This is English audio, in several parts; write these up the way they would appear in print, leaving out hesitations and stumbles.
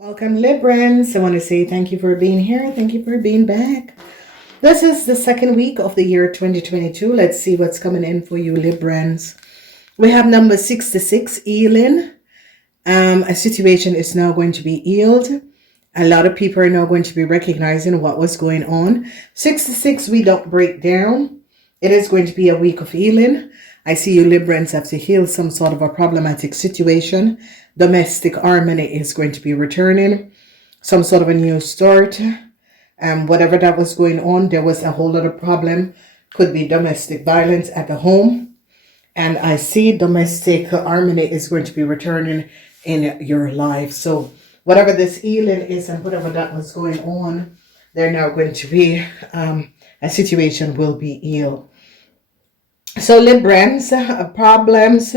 Welcome, Librans. I want to say thank you for being here. Thank you for being back. This is the second week of the year 2022. Let's see what's coming in for you, Librans. We have number 66, healing. A situation is now going to be healed. A lot of people are now going to be recognizing what was going on. 66, we don't break down. It is going to be a week of healing. I see you Librans have to heal some sort of a problematic situation. Domestic harmony is going to be returning. Some sort of a new start. Whatever that was going on, there was a whole lot of problem. Could be domestic violence at the home. And I see domestic harmony is going to be returning in your life. So whatever this healing is and whatever that was going on, they're now going to be, a situation will be healed. So Librans, problems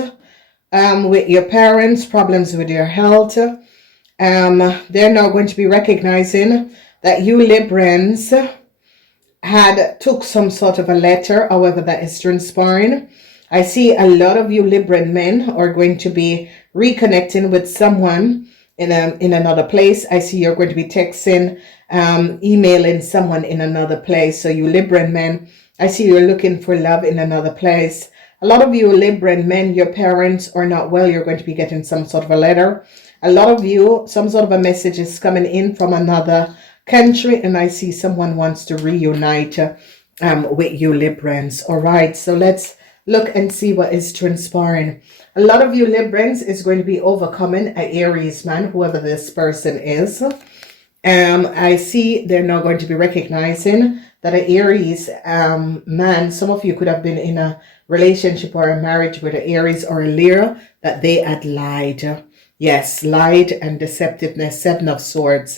with your parents, problems with your health. They're now going to be recognizing that you Librans took some sort of a letter, however that is transpiring. I see a lot of you Libran men are going to be reconnecting with someone in another place. I see you're going to be texting, emailing someone in another place. So you Libran men, I see you're looking for love in another place. A lot of you Libran men, your parents are not well. You're going to be getting some sort of a letter. A lot of you, some sort of a message is coming in from another country. And I see someone wants to reunite with you Librans. All right, so let's look and see what is transpiring. A lot of you Librans is going to be overcoming an Aries man, whoever this person is. I see they're now going to be recognizing that an Aries man, some of you could have been in a relationship or a marriage with an Aries or a Leo, that they had lied. Yes, lied and deceptiveness, 7 of Swords.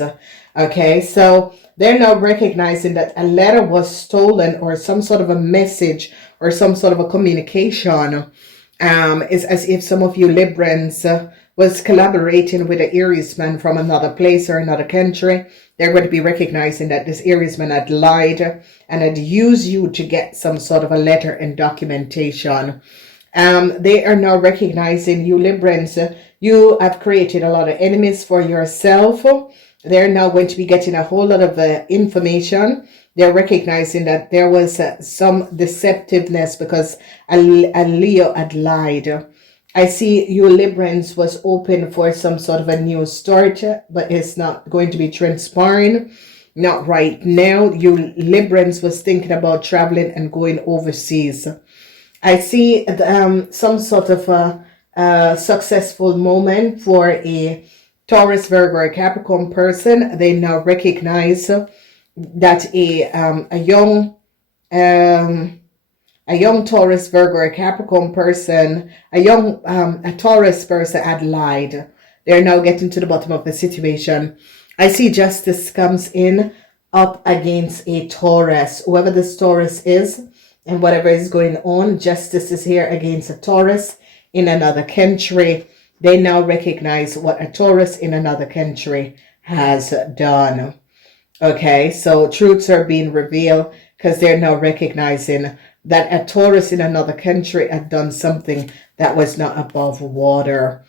Okay, so they're now recognizing that a letter was stolen or some sort of a message or some sort of a communication. Is as if some of you Librans was collaborating with an Aries man from another place or another country. They're going to be recognizing that this Aries man had lied and had used you to get some sort of a letter and documentation. They are now recognizing you Librans. You have created a lot of enemies for yourself. They're now going to be getting a whole lot of information. They're recognizing that there was some deceptiveness because a Leo had lied. I see you Librans was open for some sort of a new start, but it's not going to be transpiring. Not right now. You Librans was thinking about traveling and going overseas. I see some sort of a successful moment for a Taurus, Virgo, or Capricorn person. They now recognize that a young Taurus, Virgo, or Capricorn person, a Taurus person had lied. They're now getting to the bottom of the situation. I see justice comes in up against a Taurus. Whoever this Taurus is and whatever is going on, justice is here against a Taurus in another country. They now recognize what a Taurus in another country has done. Okay, so truths are being revealed because they're now recognizing that a Taurus in another country had done something that was not above water.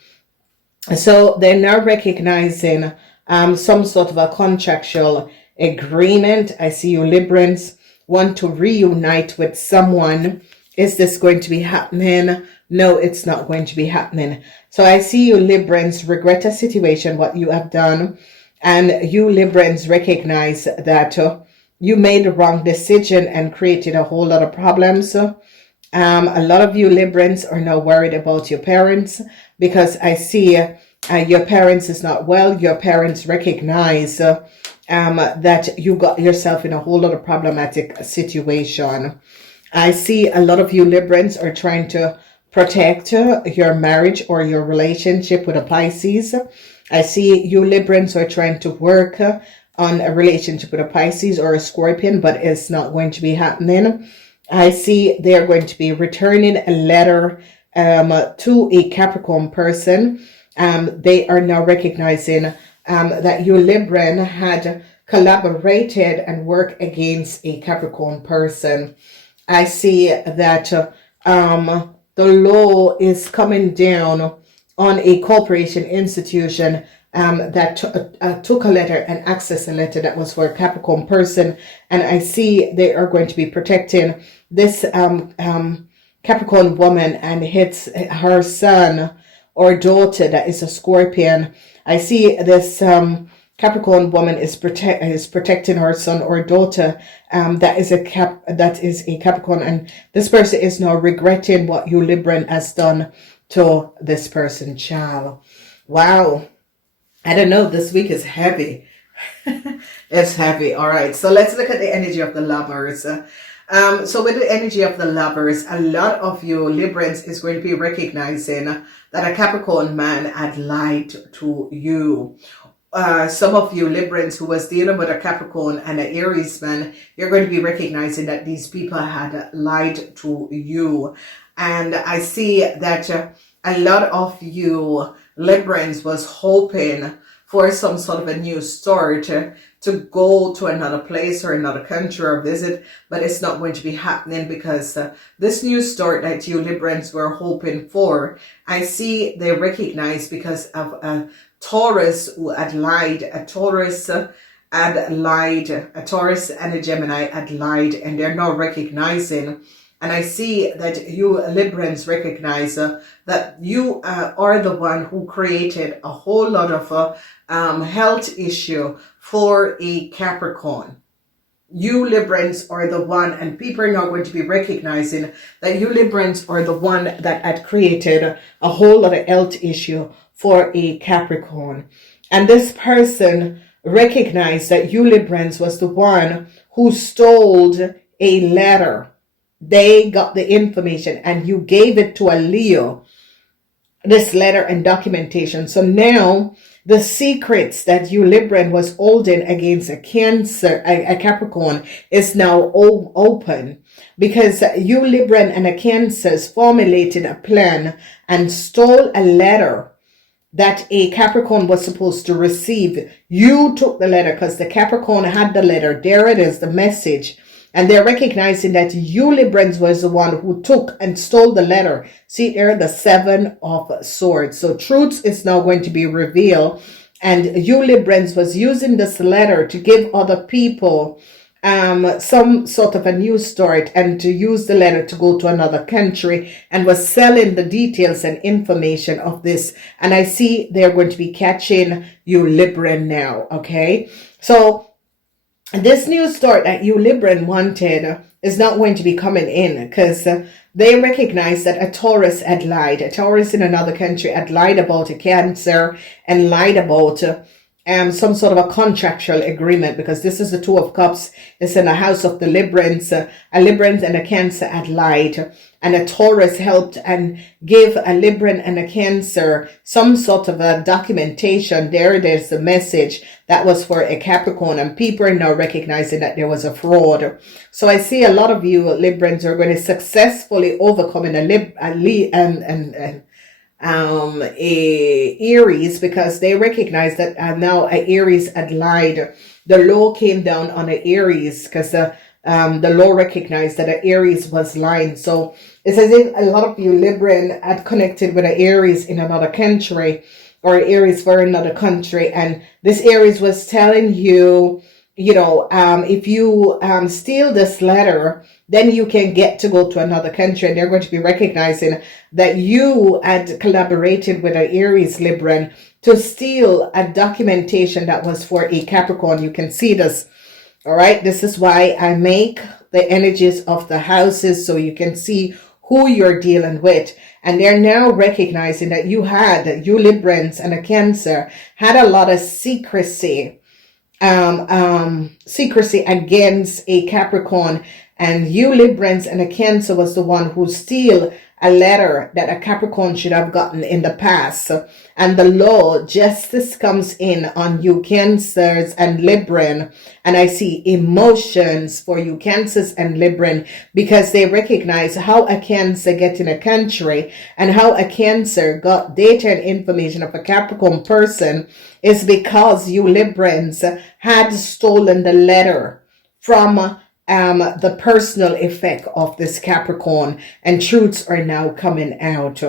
So they're now recognizing some sort of a contractual agreement. I see you Librans want to reunite with someone. Is this going to be happening? No, it's not going to be happening. So I see you Librans regret a situation, what you have done. And you Librans recognize that you made the wrong decision and created a whole lot of problems. A lot of you Librans are now worried about your parents because I see your parents is not well. Your parents recognize that you got yourself in a whole lot of problematic situation. I see a lot of you Librans are trying to protect your marriage or your relationship with a Pisces. I see you Librans are trying to work on a relationship with a Pisces or a Scorpion, but it's not going to be happening. I see they're going to be returning a letter to a Capricorn person. They are now recognizing that you Libran had collaborated and worked against a Capricorn person. I see that the law is coming down on a corporation institution that took a letter and accessed a letter that was for a Capricorn person. And I see they are going to be protecting this Capricorn woman and hits her son or daughter that is a Scorpion. I see this Capricorn woman is protecting her son or daughter that is a Capricorn, and this person is now regretting what you Libran has done to this person, child. Wow. I don't know, this week is heavy. It's heavy. All right, so let's look at the energy of the Lovers. So with the energy of the Lovers, a lot of you Librans is going to be recognizing that a Capricorn man had lied to you. Some of you Librans who was dealing with a Capricorn and an Aries man, you're going to be recognizing that these people had lied to you. And I see that a lot of you Librans was hoping for some sort of a new start to go to another place or another country or visit, but it's not going to be happening because this new start that you Librans were hoping for, I see they recognize because of a Taurus who had lied, a Taurus and a Gemini had lied, and they're now recognizing. And I see that you Librans recognize that you are the one who created a whole lot of health issue for a Capricorn. You Librans are the one, and people are now going to be recognizing that you Librans are the one that had created a whole lot of health issue for a Capricorn. And this person recognized that you Librans was the one who stole a letter. They got the information and you gave it to a Leo, this letter and documentation. So now the secrets that you Libran was holding against a Cancer, a Capricorn, is now open because you Libran and a Cancer formulated a plan and stole a letter that a Capricorn was supposed to receive. You took the letter because the Capricorn had the letter. There it is, the message. And they're recognizing that you Librans was the one who took and stole the letter. See there, the 7 of Swords. So truth is now going to be revealed. And you Librans was using this letter to give other people some sort of a new start and to use the letter to go to another country, and was selling the details and information of this. And I see they're going to be catching you Libran now. Okay. So this new start that you Libran wanted is not going to be coming in because they recognize that a Taurus had lied. A Taurus in another country had lied about a Cancer and lied about some sort of a contractual agreement, because this is the 2 of Cups. It's in the house of the Librans. A Librans and a Cancer had lied, and a Taurus helped and gave a Libran and a Cancer some sort of a documentation. There it is, the message that was for a Capricorn, and people are now recognizing that there was a fraud. So I see a lot of you Librans are going to successfully overcome a Aries, because they recognize that now a Aries had lied. The law came down on a Aries because the law recognized that an Aries was lying. So it's as if a lot of you Libran had connected with an Aries in another country, or Aries for another country, and this Aries was telling you, if you steal this letter, then you can get to go to another country. And they're going to be recognizing that you had collaborated with an Aries Libran to steal a documentation that was for a Capricorn. You can see this. All right. This is why I make the energies of the houses so you can see who you're dealing with. And they're now recognizing that you Librans and a Cancer had a lot of secrecy against a Capricorn, and you Librans and a Cancer was the one who steal a letter that a Capricorn should have gotten in the past. And the law, justice comes in on you Cancers and Libran. And I see emotions for you Cancers and Libran, because they recognize how a Cancer get in a country and how a Cancer got data and information of a Capricorn person is because you Librans had stolen the letter from the personal effect of this Capricorn, and truths are now coming out.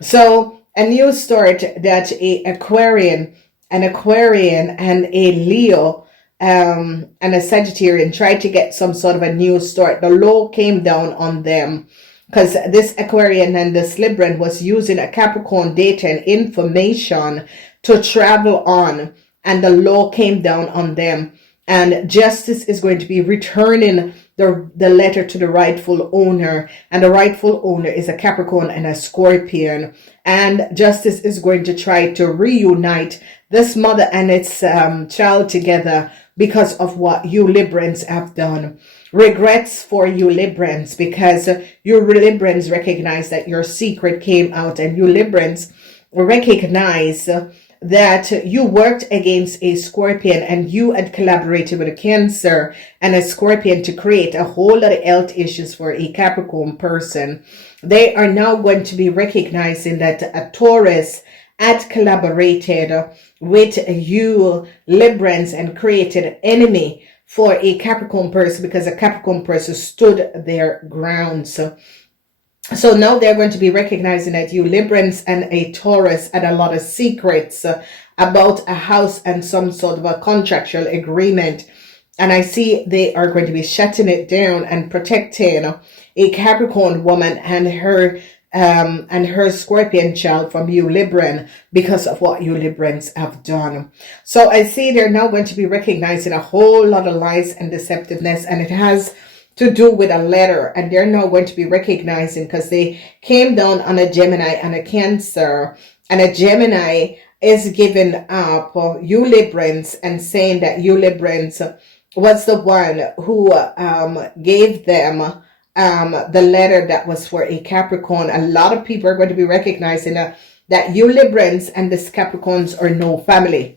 So a new start that a Aquarian an Aquarian and a Leo and a Sagittarian tried to get some sort of a new start. The law came down on them because this Aquarian and this Libran was using a Capricorn data and information to travel on, and the law came down on them. And justice is going to be returning the letter to the rightful owner. And the rightful owner is a Capricorn and a Scorpion. And justice is going to try to reunite this mother and its child together because of what you Librans have done. Regrets for you Librans, because you Librans recognize that your secret came out, and you Librans recognize that you worked against a Scorpion, and you had collaborated with a Cancer and a Scorpion to create a whole lot of health issues for a Capricorn person. They are now going to be recognizing that a Taurus had collaborated with you Librans and created an enemy for a Capricorn person, because a Capricorn person stood their ground. So now they're going to be recognizing that you Librans and a Taurus had a lot of secrets about a house and some sort of a contractual agreement. And I see they are going to be shutting it down and protecting a Capricorn woman and her Scorpion child from you Libran because of what you Librans have done. So I see they're now going to be recognizing a whole lot of lies and deceptiveness, and it has to do with a letter, and they're now going to be recognizing, because they came down on a Gemini and a Cancer, and a Gemini is giving up you Librans and saying that you Librans was the one who gave them the letter that was for a Capricorn. A lot of people are going to be recognizing that you Librans and this Capricorns are no family.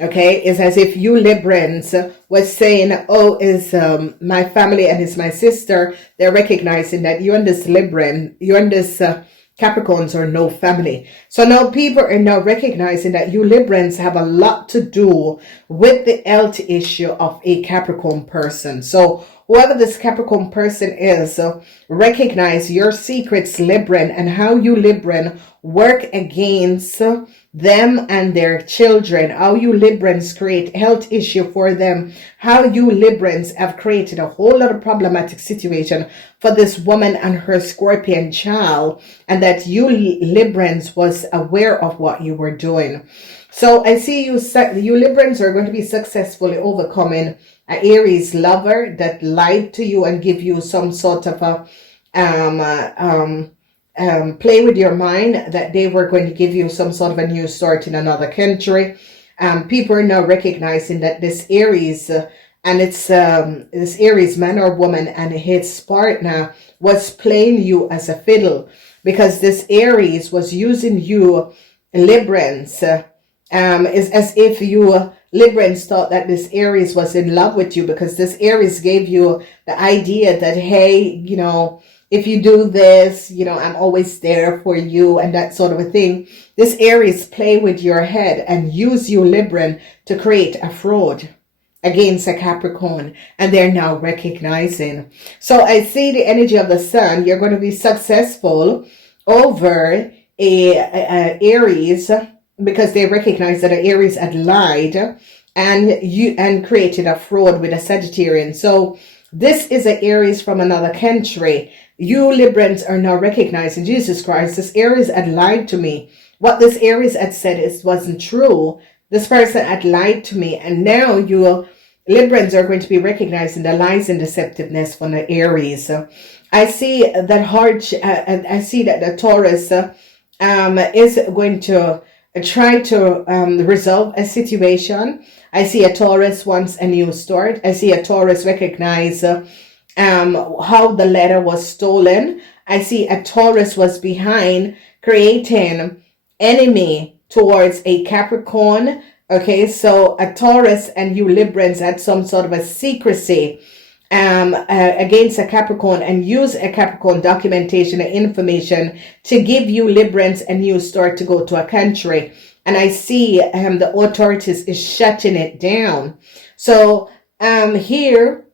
Okay, it's as if you Librans was saying, oh, is my family and is my sister. They're recognizing that you and this Libran, you and this Capricorns are no family. So now people are now recognizing that you Librans have a lot to do with the health issue of a Capricorn person. So whoever this Capricorn person is, recognize your secrets, Libran, and how you Libran work against them and their children, how you Librans create health issue for them, how you Librans have created a whole lot of problematic situation for this woman and her Scorpion child, and that you Librans was aware of what you were doing. So I see you Librans are going to be successfully overcoming an Aries lover that lied to you and give you some sort of a play with your mind, that they were going to give you some sort of a new start in another country. People are now recognizing that this Aries and it's this Aries man or woman and his partner was playing you as a fiddle, because this Aries was using you Librans. Is as if you Librans thought that this Aries was in love with you, because this Aries gave you the idea that, hey, you know, if you do this, you know, I'm always there for you and that sort of a thing. This Aries play with your head and use you Libran to create a fraud against a Capricorn, and they're now recognizing. So I see the energy of the sun. You're going to be successful over a Aries, because they recognize that an Aries had lied and created a fraud with a Sagittarian. So this is an Aries from another country. You Librans are now recognizing, Jesus Christ, this Aries had lied to me. What this Aries had said wasn't true. This person had lied to me, and now you Librans are going to be recognizing the lies and deceptiveness from the Aries. I see that I see that the Taurus is going to try to resolve a situation. I see a Taurus wants a new start. I see a Taurus recognize how the letter was stolen. I see a Taurus was behind creating enemy towards a Capricorn. Okay, so a Taurus and you Librans had some sort of a secrecy against a Capricorn, and use a Capricorn documentation and information to give you Librans a new start to go to a country. And I see the authorities is shutting it down. So here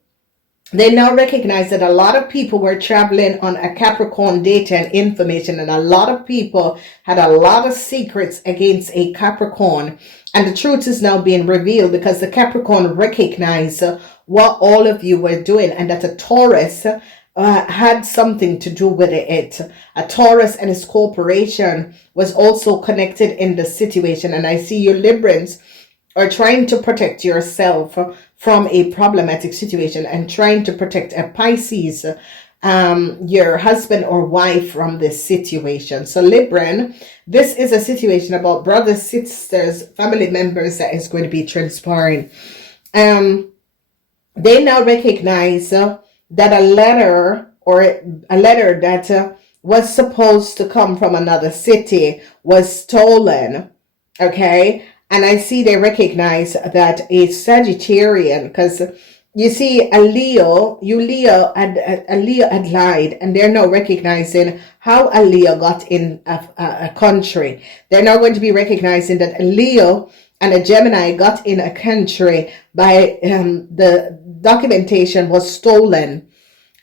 They now recognize that a lot of people were traveling on a Capricorn data and information, and a lot of people had a lot of secrets against a Capricorn. And the truth is now being revealed because the Capricorn recognized what all of you were doing, and that a Taurus had something to do with it. A Taurus and his corporation was also connected in the situation. And I see you Librans are trying to protect yourself from a problematic situation and trying to protect a Pisces, your husband or wife, from this situation. So Libran, this is a situation about brothers, sisters, family members that is going to be transpiring. They now recognize that a letter that was supposed to come from another city was stolen. Okay. And I see they recognize that a Sagittarian, because you see a Leo had lied, and they're now recognizing how a Leo got in a country. They're now going to be recognizing that a Leo and a Gemini got in a country by the documentation was stolen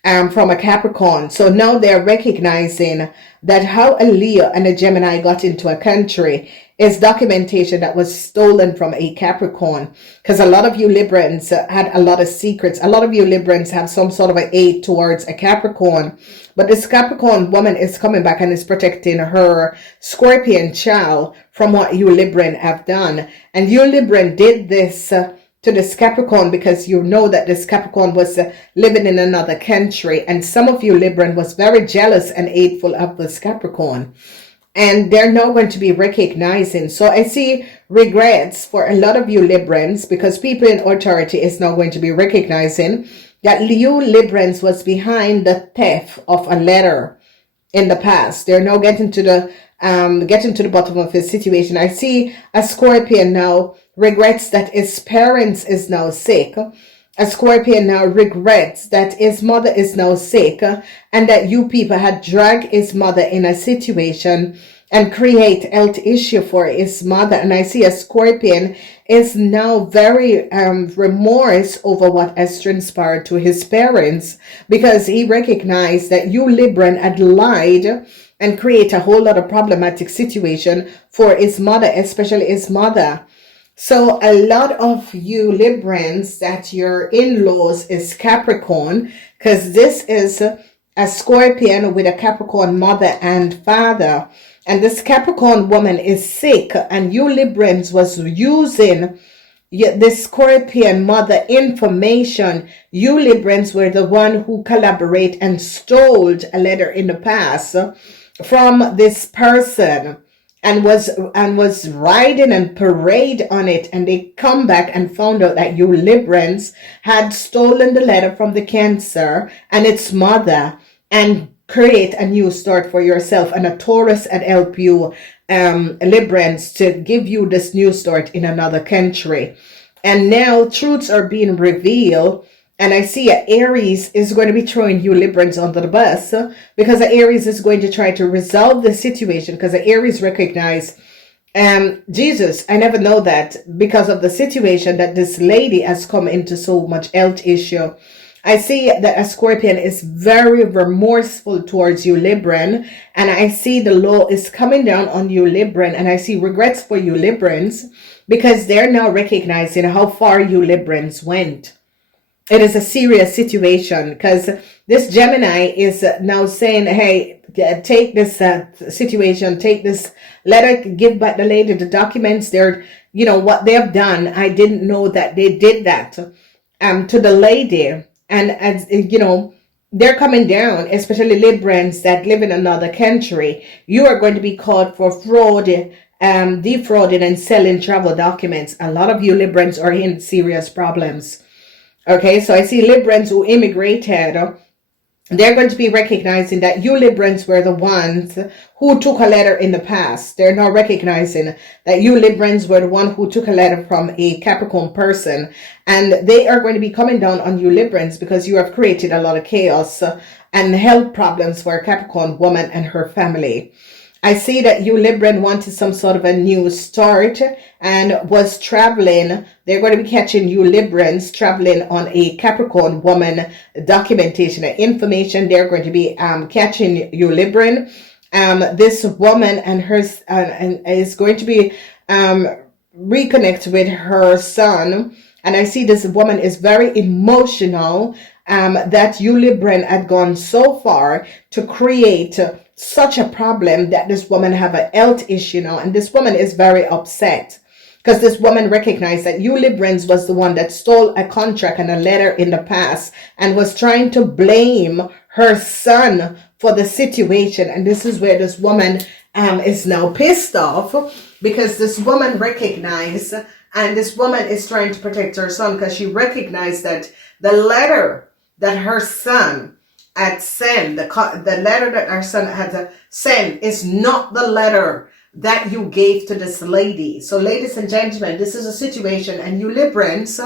from a Capricorn. So now they're recognizing that how a Leo and a Gemini got into a country is documentation that was stolen from a Capricorn. Because a lot of you Librans had a lot of secrets. A lot of you Librans have some sort of an aid towards a Capricorn. But this Capricorn woman is coming back and is protecting her Scorpion child from what you Libran have done. And you Libran did this to this Capricorn because you know that this Capricorn was living in another country. And some of you Libran was very jealous and hateful of this Capricorn. And they're now going to be recognizing. So I see regrets for a lot of you Librans, because people in authority is now going to be recognizing that you Librans was behind the theft of a letter in the past. They're now getting to the bottom of his situation. I see a Scorpion now regrets that his parents is now sick. A Scorpion now regrets that his mother is now sick, and that you people had dragged his mother in a situation and create health issue for his mother. And I see a Scorpion is now very remorse over what has transpired to his parents, because he recognized that you Libran had lied and create a whole lot of problematic situation for his mother, especially his mother. So a lot of you Librans that your in-laws is Capricorn, because this is a Scorpion with a Capricorn mother and father. And this Capricorn woman is sick, and you Librans was using this Scorpion mother information. You Librans were the one who collaborate and stole a letter in the past from this person, and was riding and parade on it, and they come back and found out that you Librans had stolen the letter from the Cancer and its mother, and create a new start for yourself. And a Taurus had helped you Librans to give you this new start in another country. And now truths are being revealed. And I see a Aries is going to be throwing you Librans under the bus, because the Aries is going to try to resolve the situation, because the Aries recognize, Jesus, I never know that because of the situation that this lady has come into so much health issue. I see that a Scorpion is very remorseful towards you Libran, and I see the law is coming down on you Libran, and I see regrets for you Librans, because they're now recognizing how far you Librans went. It is a serious situation, because this Gemini is now saying, hey, take this situation, take this letter, give back the lady the documents. They're, what they have done. I didn't know that they did that to the lady. And as they're coming down, especially Librans that live in another country. You are going to be caught for fraud, defrauding and selling travel documents. A lot of you Librans are in serious problems. Okay, so I see Librans who immigrated. They're going to be recognizing that you Librans were the ones who took a letter in the past. They're now recognizing that you Librans were the one who took a letter from a Capricorn person. And they are going to be coming down on you Librans, because you have created a lot of chaos and health problems for a Capricorn woman and her family. I see that you Libran wanted some sort of a new start and was traveling. They're going to be catching you Librans traveling on a Capricorn woman documentation and information. They're going to be catching you Libran. This woman and hers and is going to be reconnect with her son. And I see this woman is very emotional, that you Libran had gone so far to create such a problem that this woman have a health issue now. And this woman is very upset because this woman recognized that you Librans was the one that stole a contract and a letter in the past and was trying to blame her son for the situation. And this is where this woman is now pissed off, because this woman recognized, and this woman is trying to protect her son because she recognized that the letter that her son had sent, the letter that her son had sent is not the letter that you gave to this lady. So ladies and gentlemen, this is a situation, and you Librans,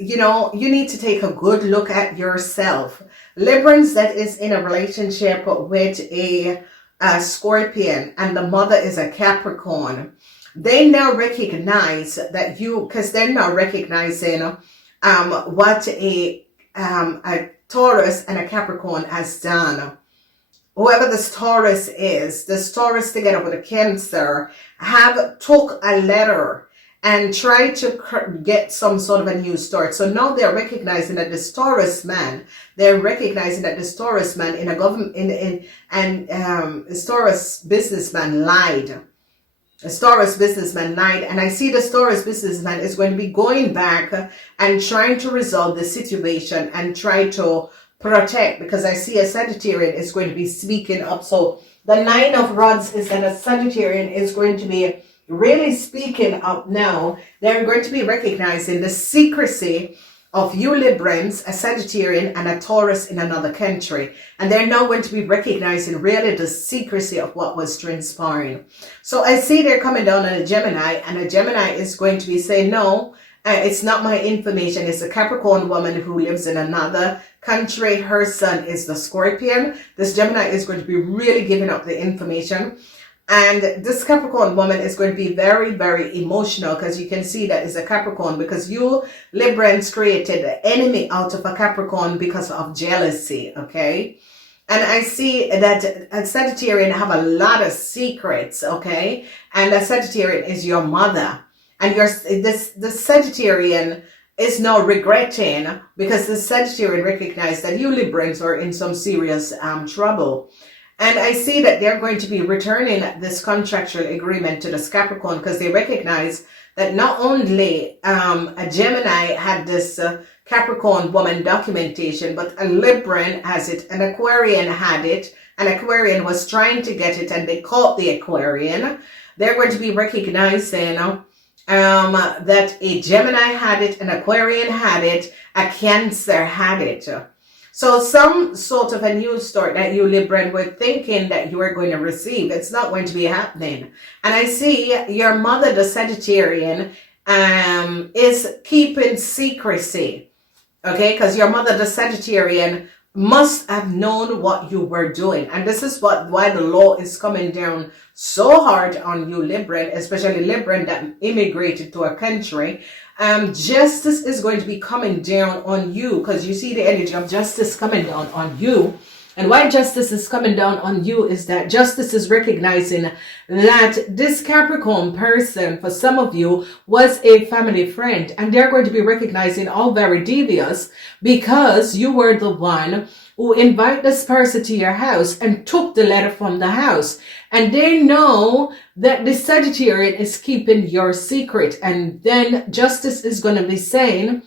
you know, you need to take a good look at yourself. Librans that is in a relationship with a Scorpion and the mother is a Capricorn, they now recognize that you, because they're now recognizing what a Taurus and a Capricorn has done. Whoever this Taurus is, this Taurus together with a Cancer have took a letter and try to get some sort of a new start. So now they're recognizing that this Taurus man, they're recognizing that this Taurus man in a government, this Taurus businessman lied. A Taurus businessman lied, and I see the Taurus businessman is going to be going back and trying to resolve the situation and try to protect, because I see a Sagittarian is going to be speaking up. So the Nine of Rods is that a Sagittarian is going to be really speaking up now. They're going to be recognizing the secrecy of you Librans, a Sagittarian and a Taurus in another country. And they're now going to be recognizing really the secrecy of what was transpiring. So I see they're coming down on a Gemini, and a Gemini is going to be saying, no, it's not my information. It's a Capricorn woman who lives in another country. Her son is the Scorpion. This Gemini is going to be really giving up the information. And this Capricorn woman is going to be very, very emotional, because you can see that it's a Capricorn, because you Librans created the enemy out of a Capricorn because of jealousy, okay? And I see that a Sagittarian have a lot of secrets, okay? And a Sagittarian is your mother. And the Sagittarian is now regretting, because the Sagittarian recognized that you Librans are in some serious trouble. And I see that they're going to be returning this contractual agreement to this Capricorn, because they recognize that not only a Gemini had this Capricorn woman documentation, but a Libran has it, an Aquarian had it, an Aquarian was trying to get it, and they caught the Aquarian. They're going to be recognizing that a Gemini had it, an Aquarian had it, a Cancer had it. So some sort of a new start that you Libran were thinking that you were going to receive, it's not going to be happening. And I see your mother, the Sagittarian, is keeping secrecy. Okay, because your mother, the Sagittarian, must have known what you were doing. And this is why the law is coming down so hard on you Libran, especially Libran that immigrated to a country. Justice is going to be coming down on you, because you see the energy of justice coming down on you. And why justice is coming down on you is that justice is recognizing that this Capricorn person, for some of you, was a family friend. And they're going to be recognizing all very devious, because you were the one who invited this person to your house and took the letter from the house. And they know that the Sagittarian is keeping your secret. And then justice is going to be saying,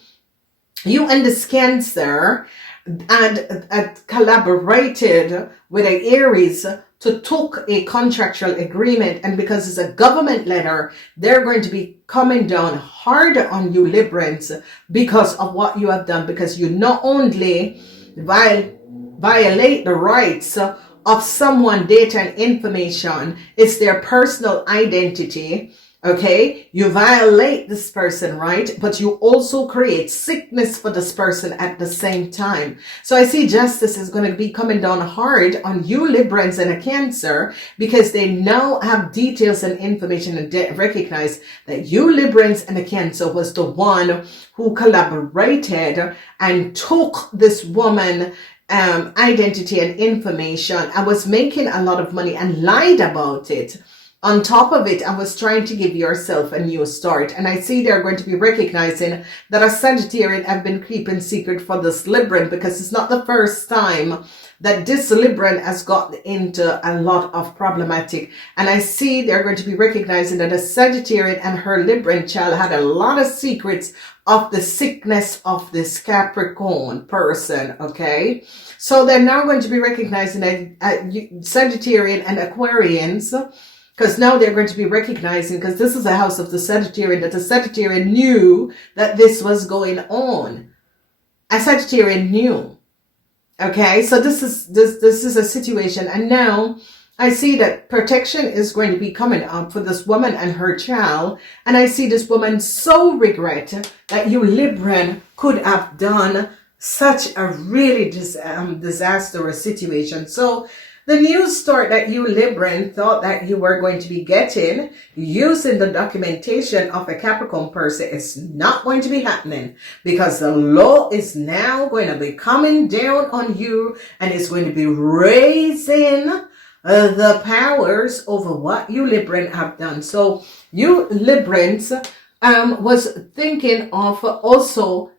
you and this Cancer and collaborated with an Aries to took a contractual agreement, and because it's a government letter, they're going to be coming down hard on you Librans because of what you have done, because you not only violate the rights of someone, data and information, it's their personal identity, Okay, you violate this person, right? But you also create sickness for this person at the same time. So I see justice is going to be coming down hard on you Librans and a Cancer, because they now have details and information and recognize that you Librans and a Cancer was the one who collaborated and took this woman identity and information and was making a lot of money and lied about it. On top of it, I was trying to give yourself a new start. And I see they're going to be recognizing that a Sagittarian have been keeping secret for this Libran, because it's not the first time that this Libran has got into a lot of problematic. And I see they're going to be recognizing that a Sagittarian and her Libran child had a lot of secrets of the sickness of this Capricorn person, okay? So they're now going to be recognizing that Sagittarian and Aquarians, because now they're going to be recognizing, because this is a house of the Sagittarian, that the Sagittarian knew that this was going on. A Sagittarian knew. Okay, so this is a situation. And now I see that protection is going to be coming up for this woman and her child. And I see this woman so regret that you Libran could have done such a really disastrous situation. So the news story that you Libran thought that you were going to be getting using the documentation of a Capricorn person is not going to be happening, because the law is now going to be coming down on you and it's going to be raising the powers over what you Libran have done. So you Librans was thinking of also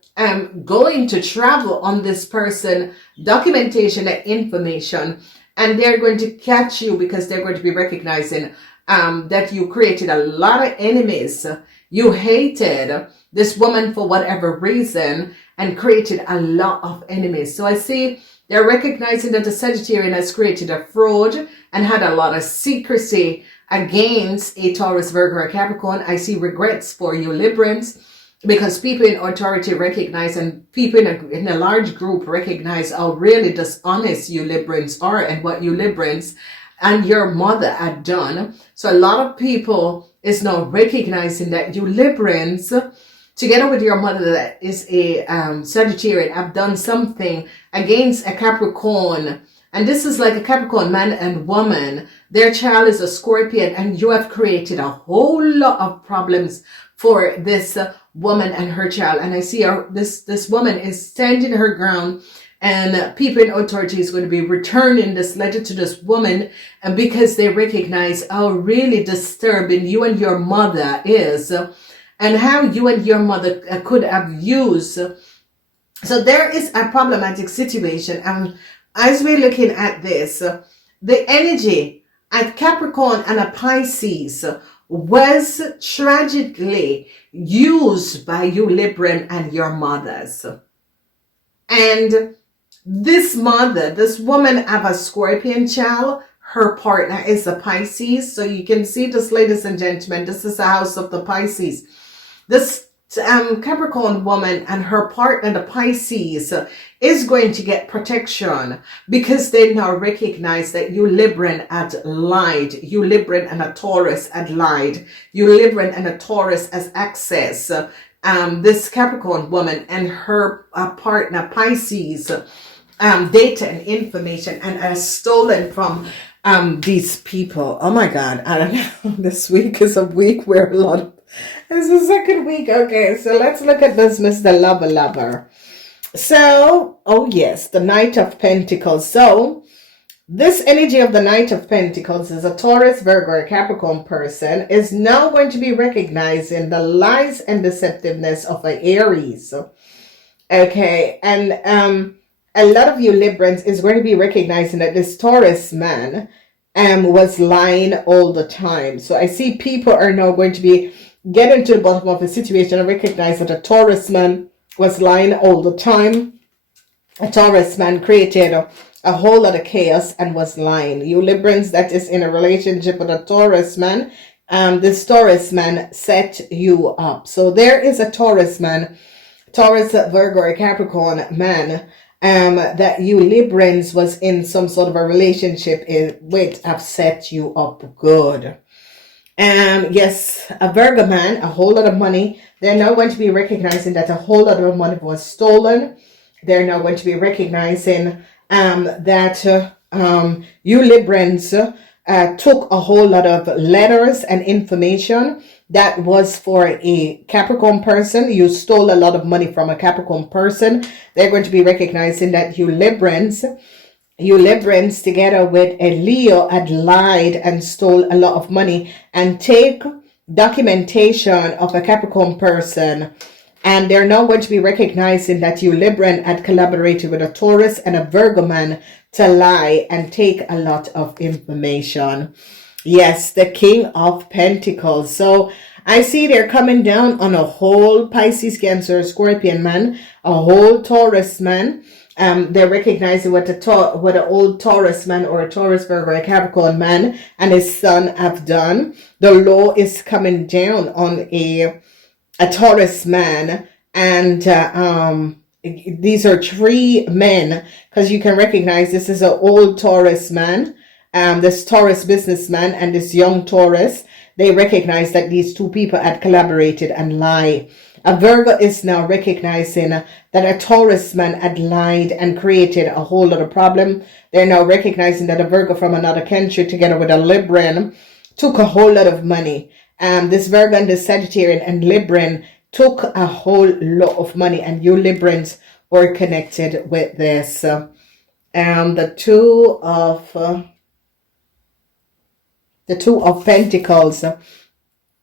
going to travel on this person documentation and information. And they're going to catch you because they're going to be recognizing that you created a lot of enemies. You hated this woman for whatever reason and created a lot of enemies. So I see they're recognizing that the Sagittarian has created a fraud and had a lot of secrecy against a Taurus, Virgo, or Capricorn. I see regrets for you Librans, because people in authority recognize, and people in a large group recognize how really dishonest you Librans are and what you Librans and your mother had done. So a lot of people is now recognizing that you Librans, together with your mother that is a Sagittarian, have done something against a Capricorn. And this is like a Capricorn man and woman. Their child is a Scorpion, and you have created a whole lot of problems for this woman and her child. And I see this woman is standing her ground, and people in authority is going to be returning this letter to this woman, and because they recognize how really disturbing you and your mother is, and how you and your mother could have used. So there is a problematic situation. And as we're looking at this, the energy at Capricorn and a Pisces was tragically used by you Libran and your mothers. And this mother, this woman have a Scorpion child. Her partner is a Pisces. So you can see this, ladies and gentlemen, this is the house of the Pisces. This Capricorn woman and her partner, the Pisces, is going to get protection because they now recognize that you Libran had lied. You Libran and a Taurus had lied. You Libran and a Taurus has access. This Capricorn woman and her partner Pisces data and information and has stolen from these people. Oh my God, I don't know. This week is a week where a lot of it's the second week. Okay, so let's look at this Mr. Lover. So, oh yes, the Knight of Pentacles. So, this energy of the Knight of Pentacles is a Taurus, Virgo, or Capricorn person is now going to be recognizing the lies and deceptiveness of an Aries. Okay, and a lot of you Librans is going to be recognizing that this Taurus man was lying all the time. So I see people are now going to be getting to the bottom of the situation and recognize that a Taurus man was lying all the time. A Taurus man created a whole lot of chaos and was lying. You Librans that is in a relationship with a Taurus man, this Taurus man set you up. So there is a Taurus man, Taurus, Virgo, or Capricorn man that you Librans was in some sort of a relationship with have set you up good. And yes, a Virgo man, a whole lot of money. They're now going to be recognizing that a whole lot of money was stolen. They're now going to be recognizing that you Librans took a whole lot of letters and information that was for a Capricorn person. You stole a lot of money from a Capricorn person. They're going to be recognizing that you Librans together with a Leo had lied and stole a lot of money and take documentation of a Capricorn person. And they're now going to be recognizing that you Libran had collaborated with a Taurus and a Virgo man to lie and take a lot of information. Yes, the King of Pentacles. So I see they're coming down on a whole Pisces, Cancer, Scorpion man, a whole Taurus man. They're recognizing what an old Taurus man or a Taurus Virgo or a Capricorn man and his son have done. The law is coming down on a Taurus man, and these are three men, because you can recognize this is an old Taurus man, this Taurus businessman and this young Taurus. They recognize that these two people had collaborated and lied. A Virgo is now recognizing that a Taurus man had lied and created a whole lot of problem. They're now recognizing that a Virgo from another country together with a Libran took a whole lot of money. This Virgo and the Sagittarian and Libran took a whole lot of money, and you Librans were connected with this. The Two of Pentacles.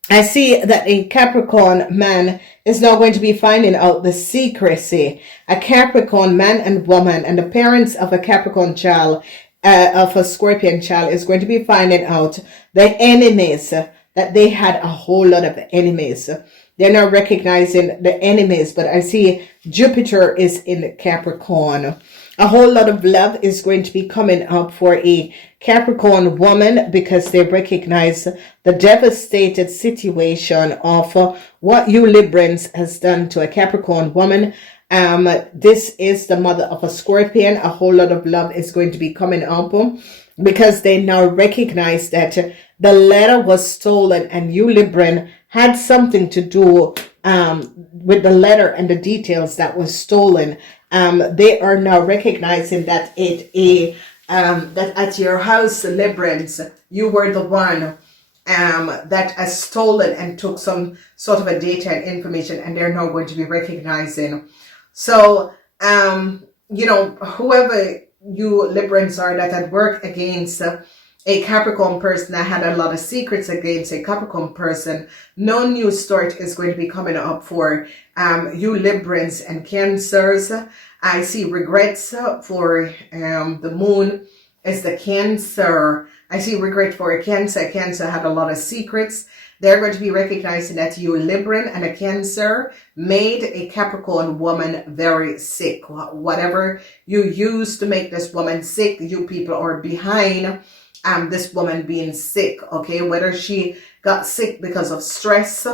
I see that a Capricorn man is now going to be finding out the secrecy. A Capricorn man and woman and the parents of a Capricorn child, of a Scorpion child, is going to be finding out the enemies, that they had a whole lot of enemies. They're not recognizing the enemies, but I see Jupiter is in Capricorn. A whole lot of love is going to be coming up for a Capricorn woman, because they recognize the devastated situation of what you Librans has done to a Capricorn woman. This is the mother of a Scorpion. A whole lot of love is going to be coming up, because they now recognize that the letter was stolen and you Libran had something to do with the letter and the details that was stolen. They are now recognizing that that at your house, Librans, you were the one that has stolen and took some sort of a data and information, and they're now going to be recognizing. So, whoever you Librans are that had worked against a Capricorn person that had a lot of secrets against a Capricorn person, no new start is going to be coming up for you Librans and Cancers. I see regrets for the moon is the Cancer. I see regret for a Cancer. Cancer had a lot of secrets. They're going to be recognizing that you Libran and a Cancer made a Capricorn woman very sick. Whatever you used to make this woman sick, you people are behind this woman being sick, okay? Whether she got sick because of stress,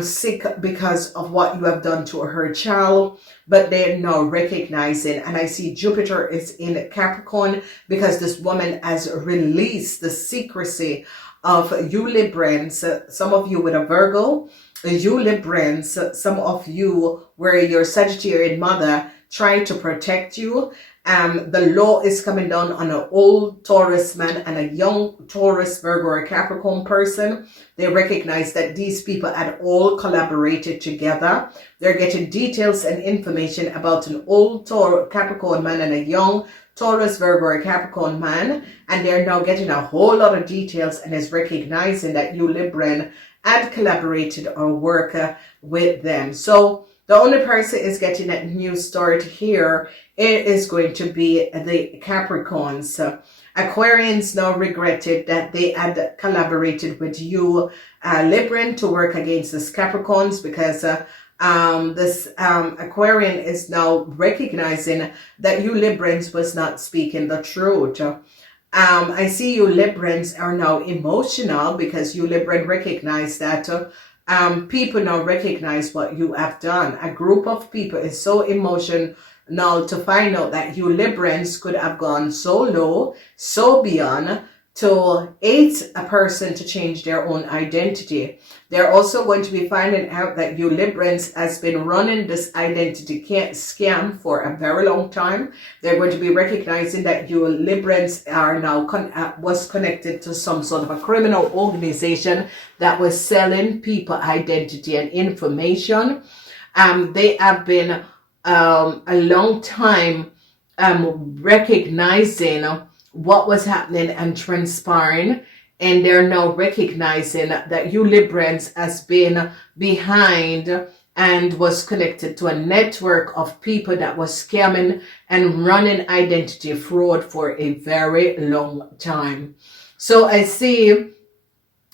sick because of what you have done to her child, but they're now recognizing, and I see Jupiter is in Capricorn, because this woman has released the secrecy of you Librans. Some of you with a Virgo, you Librans, some of you where your Sagittarian mother tried to protect you. The law is coming down on an old Taurus man and a young Taurus, Virgo, or Capricorn person. They recognize that these people had all collaborated together. They're getting details and information about an old Capricorn man and a young Taurus, Virgo, or Capricorn man. And they're now getting a whole lot of details and is recognizing that you Libran had collaborated or worked with them. So the only person is getting a new start here. It is going to be the Capricorns. Aquarians now regretted that they had collaborated with you, Libran, to work against this Capricorns, because this Aquarian is now recognizing that you Librans was not speaking the truth. I see you Librans are now emotional, because you Libran recognize that people now recognize what you have done. A group of people is so emotional to find out that you Librans could have gone so low, so beyond, to aid a person to change their own identity. They're also going to be finding out that you Librans has been running this identity scam for a very long time. They're going to be recognizing that you Librans are now was connected to some sort of a criminal organization that was selling people identity and information. They have been a long time recognizing what was happening and transpiring, and they're now recognizing that you Librans has been behind and was connected to a network of people that was scamming and running identity fraud for a very long time. So I see, you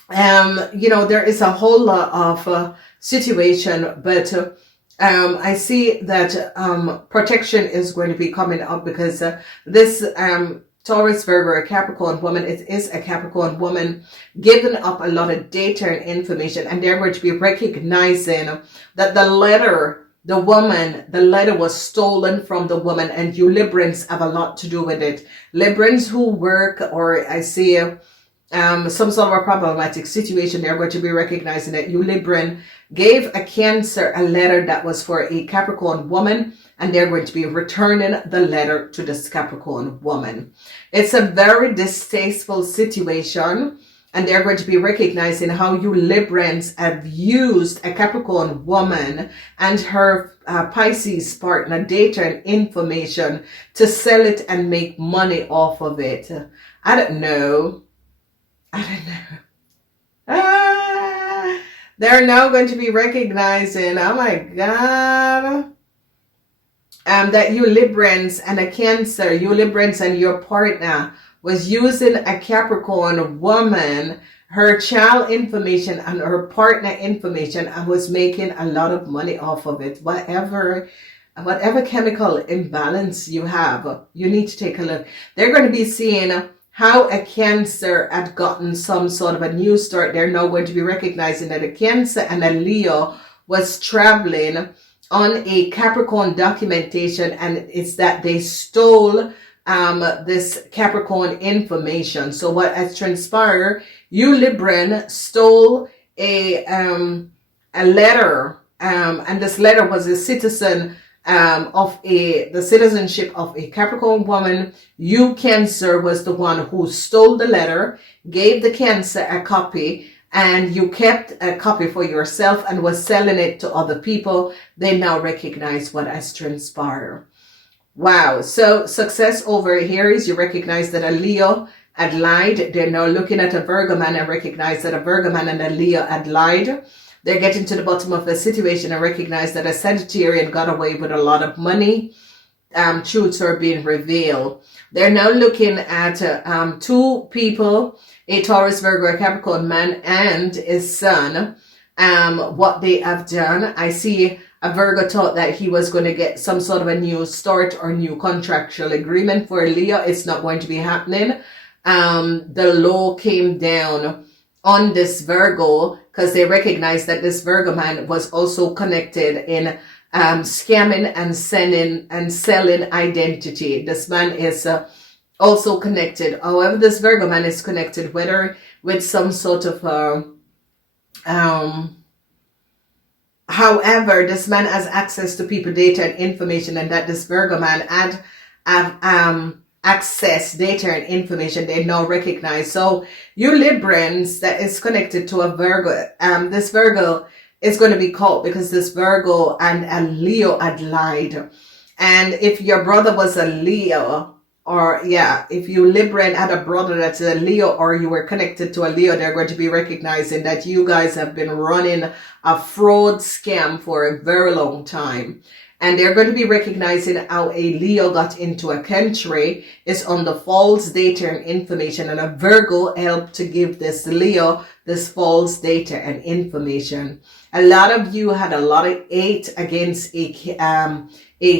know, there is a whole lot of situation, but I see that protection is going to be coming up, because this Taurus, Virgo, a Capricorn woman, it is a Capricorn woman giving up a lot of data and information, and they're going to be recognizing that the letter was stolen from the woman, and you Librans have a lot to do with it. Librans who work, or I see some sort of a problematic situation, they're going to be recognizing that you Libran gave a Cancer a letter that was for a Capricorn woman, and they're going to be returning the letter to this Capricorn woman. It's a very distasteful situation, and they're going to be recognizing how you Librans have used a Capricorn woman and her Pisces partner data and information to sell it and make money off of it. I don't know. They're now going to be recognizing, oh my God, that you Librans and a Cancer, you Librans and your partner was using a Capricorn woman, her child information and her partner information, and was making a lot of money off of it. Whatever chemical imbalance you have, you need to take a look. They're going to be seeing how a Cancer had gotten some sort of a new start. They're now going to be recognizing that a Cancer and a Leo was traveling on a Capricorn documentation, and it's that they stole this Capricorn information. So what has transpired, you Libran stole a letter, and this letter was a citizen the citizenship of a Capricorn woman. You Cancer was the one who stole the letter, gave the Cancer a copy, and you kept a copy for yourself and was selling it to other people. They now recognize what has transpired. Wow. So success over here is you recognize that a Leo had lied. They're now looking at a Virgo man and recognize that a Virgo man and a Leo had lied. They're getting to the bottom of the situation and recognize that a Sagittarian got away with a lot of money. Truths are being revealed. They're now looking at two people, a Taurus, Virgo, a Capricorn man and his son, what they have done. I see a Virgo thought that he was going to get some sort of a new start or new contractual agreement. For Leo, it's not going to be happening. The law came down on this Virgo because they recognized that this Virgo man was also connected in scamming and selling identity. This man is also connected. However, this Virgo man is connected, whether with some sort of however, this man has access to people data and information, and that this Virgo man had access data and information they now recognize. So you Librans that is connected to a Virgo, this Virgo is going to be caught because this Virgo and a Leo had lied. And if your brother was a Leo, or if you Libran had a brother that's a Leo, or you were connected to a Leo, they're going to be recognizing that you guys have been running a fraud scam for a very long time. And they're going to be recognizing how a Leo got into a country is on the false data and information, and a Virgo helped to give this Leo this false data and information. A lot of you had a lot of hate against a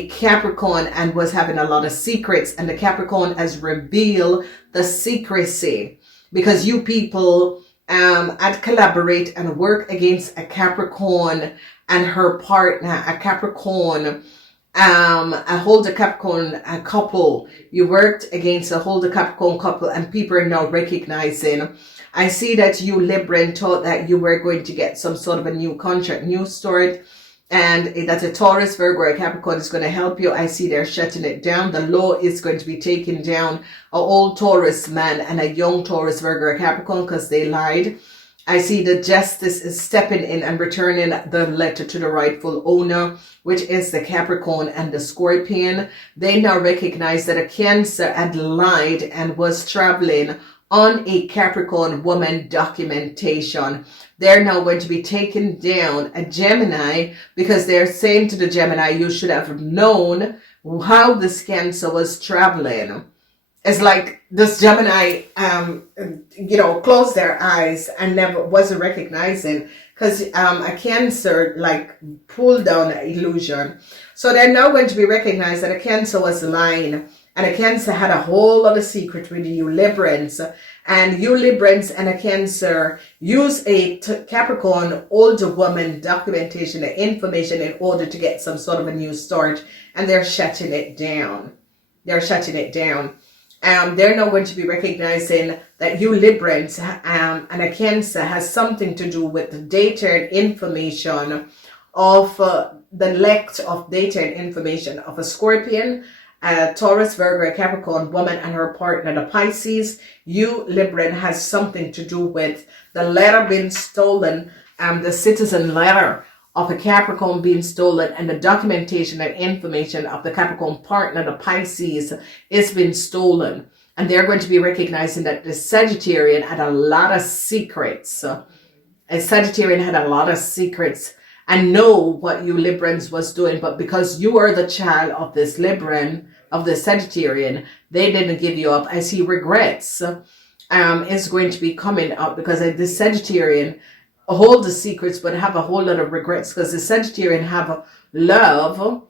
Capricorn and was having a lot of secrets, and the Capricorn has revealed the secrecy because you people had collaborate and work against a Capricorn and her partner, a Capricorn, a Holder Capricorn couple. You worked against a Holder Capricorn couple and people are now recognizing. I see that you Libran thought that you were going to get some sort of a new contract, new start, and that a Taurus, Virgo, or a Capricorn is going to help you. I see they're shutting it down. The law is going to be taking down an old Taurus man and a young Taurus, Virgo, or Capricorn because they lied. I see the justice is stepping in and returning the letter to the rightful owner, which is the Capricorn and the Scorpion. They now recognize that a Cancer had lied and was traveling on a Capricorn woman documentation. They're now going to be taking down a Gemini because they're saying to the Gemini, you should have known how this Cancer was traveling. It's like this Gemini, closed their eyes and never wasn't recognizing because a Cancer like pulled down an illusion. So they're now going to be recognized that a Cancer was lying, and a Cancer had a whole lot of secret with you Librans. And you Librans and a Cancer use a Capricorn older woman documentation and information in order to get some sort of a new start, and they're shutting it down. They're shutting it down. They're now going to be recognizing that you Librans and a Cancer has something to do with the data and information of the lect of data and information of a Scorpion, a Taurus, Virgo, a Capricorn woman and her partner, the Pisces. You Libran has something to do with the letter being stolen, the citizen letter of a Capricorn being stolen, and the documentation and information of the Capricorn partner, the Pisces, is being stolen. And they're going to be recognizing that the Sagittarian had a lot of secrets. A Sagittarian had a lot of secrets and know what you Librans was doing, but because you are the child of this Libran, of the Sagittarian, they didn't give you up. I see regrets is going to be coming up because the Sagittarian hold the secrets but have a whole lot of regrets because the Sagittarian have love.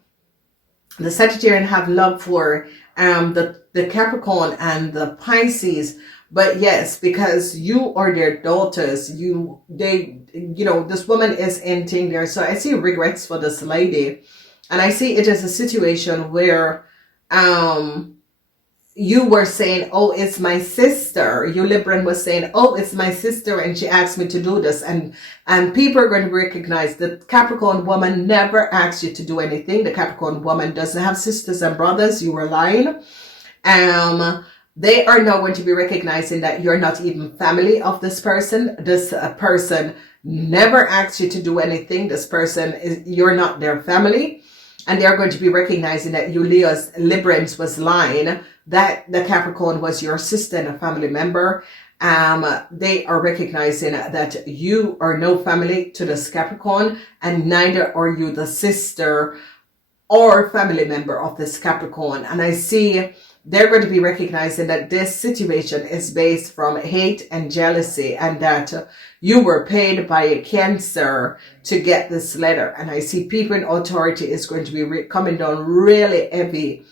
The Sagittarian have love for the Capricorn and the Pisces. But yes, because you are their daughters, this woman is ending there. So I see regrets for this lady. And I see it as a situation where you were saying, oh, it's my sister. You Libran was saying, oh, it's my sister, and she asked me to do this. And people are going to recognize that Capricorn woman never asked you to do anything. The Capricorn woman doesn't have sisters and brothers. You were lying. They are now going to be recognizing that you're not even family of this person. This person never asked you to do anything. This person you're not their family. And they're going to be recognizing that you Librans was lying, that the Capricorn was your sister and a family member. They are recognizing that you are no family to this Capricorn, and neither are you the sister or family member of this Capricorn. And I see they're going to be recognizing that this situation is based from hate and jealousy, and that you were paid by a Cancer to get this letter. And I see people in authority is going to be coming down really heavy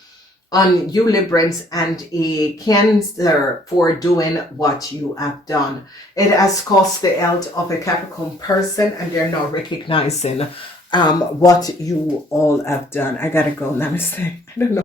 on you Librans and a Cancer for doing what you have done. It has cost the health of a Capricorn person, and they're now recognizing what you all have done. I gotta go. Namaste. I don't know.